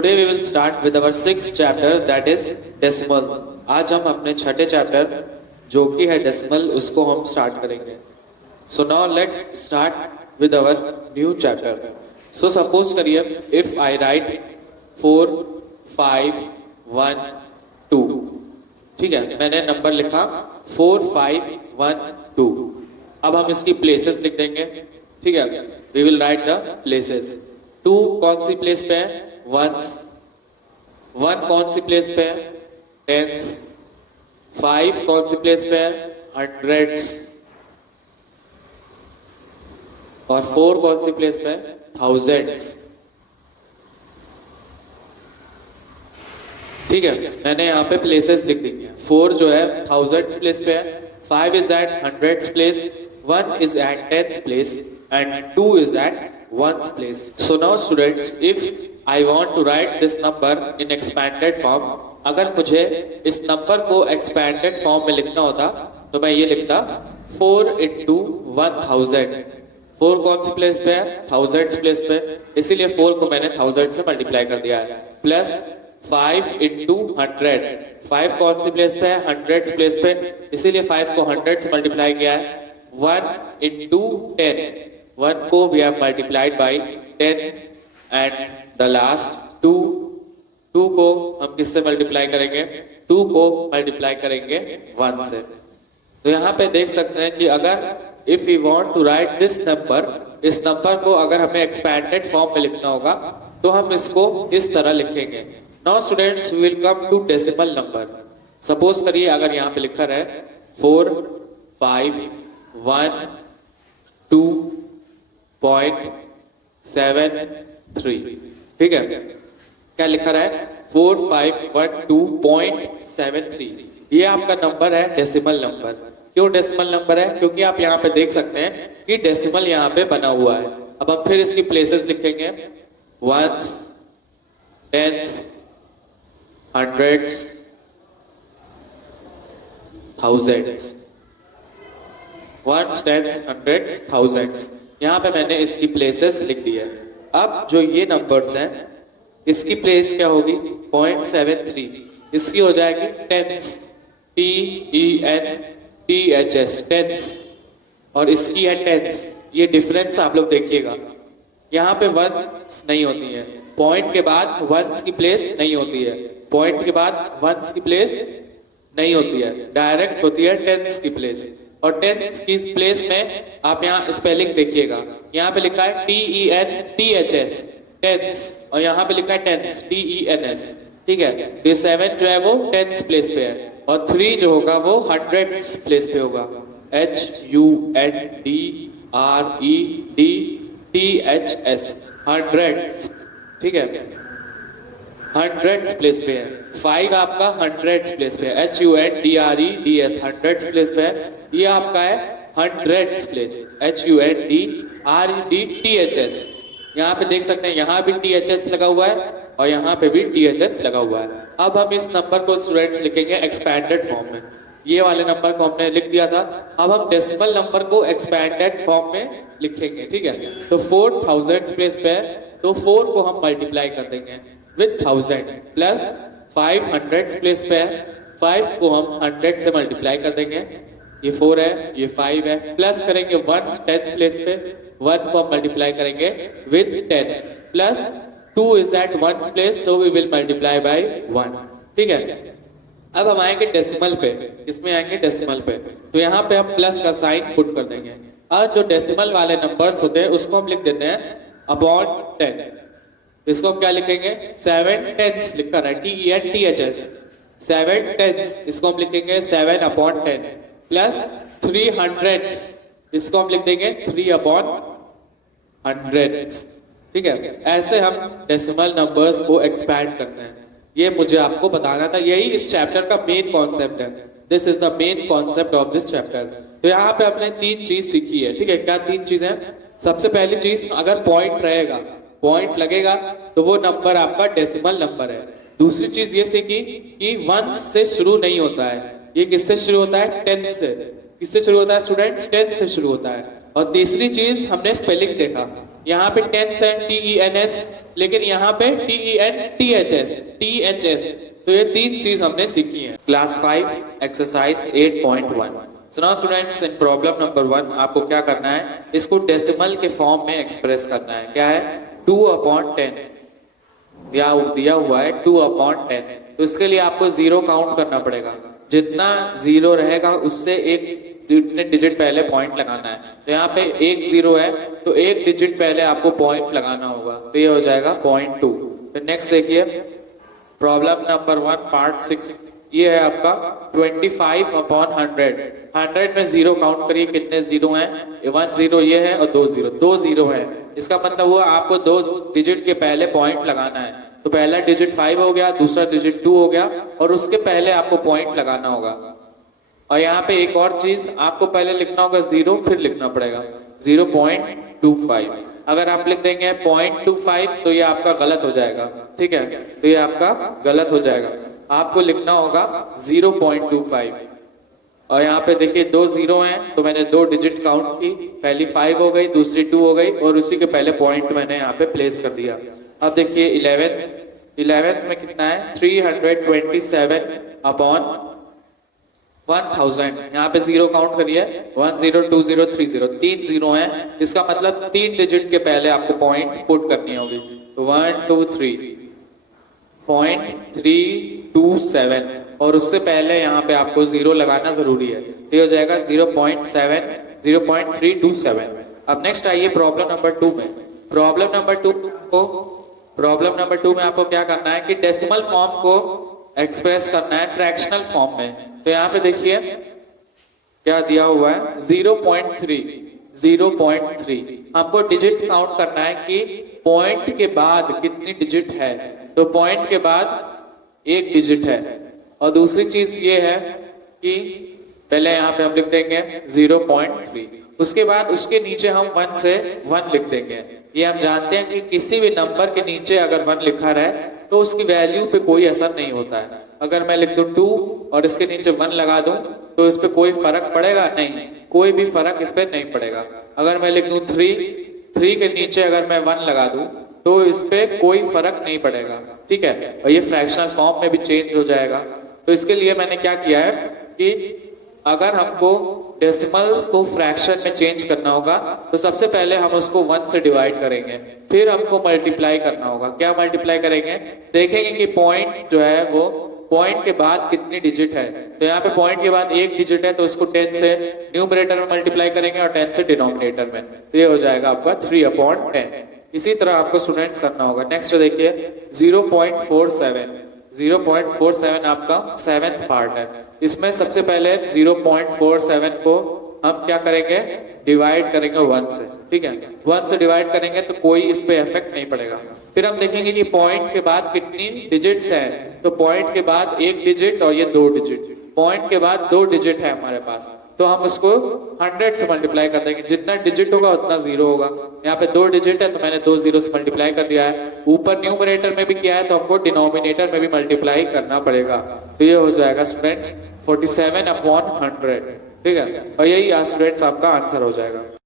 Today we will start with our sixth chapter, that is decimal. आज हम अपने छठे चैप्टर जो कि है decimal उसको हम स्टार्ट करेंगे. So now let's start with our new chapter. So suppose करिए if I write 4, 5, 1, 2. ठीक है, मैंने नंबर लिखा 4, 5, 1, 2. अब हम इसकी प्लेसेस लिख देंगे. ठीक है, we will write the places. 2 कौन सी प्लेस पे है? वंस. 1 कौन सी प्लेस पे है? टेंस. 5 कौन सी प्लेस पे है? हंड्रेड्स. और 4 कौन सी प्लेस पे है? थाउजेंड्स. ठीक है, मैंने यहाँ पे प्लेसेस लिख दी है. 4 जो है थाउजेंड्स प्लेस पे है, 5 is at hundreds place, 1 is at tens place, and 2 is at ones place. So now students, if I want to write this number in expanded form, अगर मुझे इस नंबर को expanded form में लिखना होता तो मैं ये लिखता 4 into 1000. 4 कौन सी प्लेस पे है? थाउजेंड्स प्लेस पे, इसीलिए 4 को मैंने 1000 से मल्टीप्लाई कर दिया है. Plus 5 into 100. 5 कौन सी प्लेस पे है? हंड्रेड्स प्लेस पे, इसीलिए 5 को 100 से मल्टीप्लाई किया है. 1 into 10. 1 को we have multiplied by 10 and the last 2. 2 को हम किससे मल्टीप्लाई करेंगे? 2 को मल्टीप्लाई करेंगे 1 से. तो यहाँ पे देख सकते हैं कि अगर if we want to write this number, इस नंबर को अगर हमें expanded form में लिखना होगा तो हम इसको इस तरह लिखेंगे. Now students, we will come to decimal number. Suppose करिए अगर यहाँ पे लिखा है 4, 5, 1, 2.73. ठीक है, क्या लिखा है? 4, 5, 1, 2.73. ये आपका नंबर है डेसिमल नंबर. क्यों डेसिमल नंबर है? क्योंकि आप यहाँ पे देख सकते हैं कि डेसिमल यहाँ पे बना हुआ है. अब हम फिर इसकी प्लेसेस लिखेंगे. Ones, tens, hundreds, thousands. Ones, tens, hundreds, thousands. यहाँ पे मैंने इसकी प्लेसेस लिख दी है. अब जो ये नंबर्स हैं इसकी प्लेस क्या होगी? 0.73. इसकी हो जाएगी टेंस. TENTHS, tense. और इसकी है टेंस. ये डिफरेंस आप लोग देखिएगा, यहाँ पे वंस नहीं होती है, पॉइंट के बाद वंस की प्लेस नहीं होती है, पॉइंट के बाद वंस की प्लेस नहीं होती है, डायरेक्ट होती है टेंस की प्लेस. और टेंस की प्लेस में आप यहाँ स्पेलिंग देखिएगा, यहाँ पे लिखा है TENTHS, टेंस, और यहाँ पे लिखा है टेंस, TENS. ठीक है, तो 7 जो है वो टेंस प्लेस पे है, और 3 जो होगा वो हंड्रेड्स प्लेस पे होगा. HUNDREDTHS, hundreds. ठीक है, हंड्रेड्स प्लेस पे है. 5 आपका हंड्रेड्स प्लेस पे है, HUNDREDS, हंड्रेड्स प्लेस पे है. ये आपका है हंड्रेड्स प्लेस, HUNDREDTHS. यहाँ पे देख सकते हैं, यहाँ भी THS लगा हुआ है और यहाँ पे भी THS लगा हुआ है. अब हम इस नंबर को स्टूडेंट्स लिखेंगे एक्सपैंडेड फॉर्म में. ये वाले नंबर को हमने लिख दिया था, अब हम डेसिमल नंबर को एक्सपैंडेड फॉर्म में लिखेंगे. ठीक है, तो 4 थाउजेंड्स प्लेस पे है, तो 4 को हम मल्टीप्लाई कर देंगे विथ 1000. प्लस 5 हंड्रेड्स प्लेस पे है, 5 को हम 100 से मल्टीप्लाई कर देंगे. ये 4 है, ये 5 है. प्लस करेंगे 1 टेंथ प्लेस पे, 1 को हम मल्टीप्लाई करेंगे with 10. Plus 2 is at ones place, so we will multiply by 1. ठीक है, अब हम आएंगे डेसिमल पे. इसमें आएंगे डेसिमल पे, तो यहाँ पे हम प्लस का साइन पुट कर देंगे. और जो डेसिमल वाले नंबर्स होते हैं उसको हम लिख देते हैं अपॉन 10. इसको हम क्या लिखेंगे? 7 टेंस लिखा है, TENTHS, 7 टेंस. इसको हम लिखेंगे 7 अपॉन 10. प्लस 3 हंड्रेड्स, इसको हम लिख देंगे 3 अपॉन 100. ठीक है, ऐसे हम डेसिमल नंबर्स को एक्सपैंड करते हैं. ये मुझे आपको बताना था, यही इस चैप्टर का मेन कॉन्सेप्ट है. This is the main concept of this chapter. तो यहाँ पे आपने 3 चीज सीखी है. ठीक है, क्या 3 चीजें? सबसे पहली चीज, अगर पॉइंट रहेगा, पॉइंट लगेगा तो वो नंबर आपका डेसिमल नंबर है. दूसरी चीज ये सीखी कि 1 से शुरू नहीं होता है, ये किससे शुरू होता है? 10 से. किससे शुरू होता है स्टूडेंट्स? 10 से शुरू होता है. और तीसरी चीज हमने स्पेलिंग देखा, यहाँ पे टेंस है TENS, लेकिन यहाँ पे TENTHS। तो ये तीन चीज हमने सीखी है। Class 5 exercise 8.1। सुनो स्टूडेंट्स, इन प्रॉब्लम नंबर 1 आपको क्या करना है, इसको डेसिमल के फॉर्म में एक्सप्रेस करना है। क्या है, 2/10 दिया हुआ है 2/10। तो इसके लिए आपको जीरो काउंट करना पड़ेगा। जितना जीरो रहेगा उससे एक डिजिट पहले पॉइंट लगाना है। तो यहाँ पे एक जीरो है तो एक डिजिट पहले आपको पॉइंट लगाना होगा, तो ये हो जाएगा 0.2। फिर नेक्स्ट देखिए प्रॉब्लम नंबर 1 पार्ट 6। ये है आपका 25/100। 100 में जीरो काउंट करिए, कितने जीरो हैं, 1 जीरो ये है और 2 जीरो, 2 जीरो है। इसका मतलब हुआ आपको 2 डिजिट के पहले पॉइंट लगाना है। तो पहला डिजिट 5 हो गया, दूसरा डिजिट 2 हो गया और उसके पहले आपको पॉइंट लगाना होगा। और यहाँ पे एक और चीज आपको पहले लिखना होगा 0, फिर लिखना पड़ेगा 0.25। अगर आप लिख देंगे 0.25 तो ये आपका गलत हो जाएगा, ठीक है, तो ये आपका गलत हो जाएगा। आपको लिखना होगा 0.25। और यहाँ पे देखिए 2 जीरो हैं तो मैंने 2 डिजिट काउंट की, पहली 5 हो गई, दूसरी 2 हो गई और उसी के पहले पॉइंट मैंने यहाँ पे प्लेस कर दिया। अब देखिए 11th में कितना है, 327/1000। यहाँ पे जीरो काउंट करिए, 10 20 30, 3 जीरो है। इसका मतलब 3 डिजिट के पहले आपको पॉइंट पुट करनी होगी। तो 1 2 3.327 और उससे पहले यहाँ पे आपको जीरो लगाना जरूरी है। तो ये हो जाएगा 0.327। अब नेक्स्ट आइए प्रॉब्लम नंबर 2 में। प्रॉब्लम नंबर 2 में आपको क्या करना है कि डेसिमल फॉर्म को एक्सप्रेस करना है फ्रैक्शनल फॉर्म में। तो यहाँ पे देखिए क्या दिया हुआ है, 0.3। हमको डिजिट काउंट करना है कि पॉइंट के बाद कितनी डिजिट है। तो पॉइंट के बाद एक डिजिट है। और दूसरी चीज ये है कि पहले यहाँ पे हम लिख देंगे 0.3, उसके बाद उसके नीचे हम 1 से 1 लिख देंगे। ये हम जानते हैं कि किसी भी नंबर के नीचे अगर 1 लिखा रहे तो उसकी वैल्यू पे कोई असर नहीं होता है। अगर मैं लिख दूं 2 और इसके नीचे 1 लगा दूं तो इस पे कोई फर्क पड़ेगा नहीं, कोई भी फर्क इस पे नहीं पड़ेगा। अगर मैं लिख दूं 3 के नीचे अगर मैं 1 लगा दूं तो इस पे कोई फर्क नहीं पड़ेगा, ठीक है, और ये फ्रैक्शनल फॉर्म में भी चेंज हो जाएगा। तो इसके लिए मैंने क्या किया है कि अगर हमको डेसिमल को फ्रैक्शन में चेंज करना होगा तो सबसे पहले हम उसको 1 से डिवाइड करेंगे, फिर हमको मल्टीप्लाई करना होगा। क्या मल्टीप्लाई करेंगे, देखेंगे कि पॉइंट जो है वो पॉइंट के बाद कितनी डिजिट है। तो यहाँ पे पॉइंट के बाद एक डिजिट है तो उसको 10 से न्यूमरेटर में मल्टीप्लाई करेंगे और 10 से डिनोमिनेटर में। तो ये हो जाएगा आपका 3/10। इसी तरह आपको स्टूडेंट्स करना होगा। नेक्स्ट देखिए 0.47 आपका 7th पार्ट है। इसमें सबसे पहले 0.47 को हम क्या करेंगे, डिवाइड करेंगे 1 से, ठीक है, 1 से डिवाइड करेंगे तो कोई इस पे इफेक्ट नहीं पड़ेगा। फिर हम देखेंगे कि पॉइंट के बाद कितनी डिजिट्स हैं। तो पॉइंट के बाद एक डिजिट और ये 2 डिजिट, पॉइंट के बाद 2 डिजिट है हमारे पास, तो हम उसको 100 से मल्टीप्लाई कर देंगे। जितना डिजिट होगा उतना जीरो होगा। यहाँ पे 2 डिजिट है तो मैंने 2 जीरो से मल्टीप्लाई कर दिया है। ऊपर न्यूमरेटर में भी किया है तो हमको डिनोमिनेटर में भी मल्टीप्लाई करना पड़ेगा। तो ये हो जाएगा स्टूडेंट्स 47/100, ठीक है, और यही स्टूडेंट्स आपका आंसर हो जाएगा।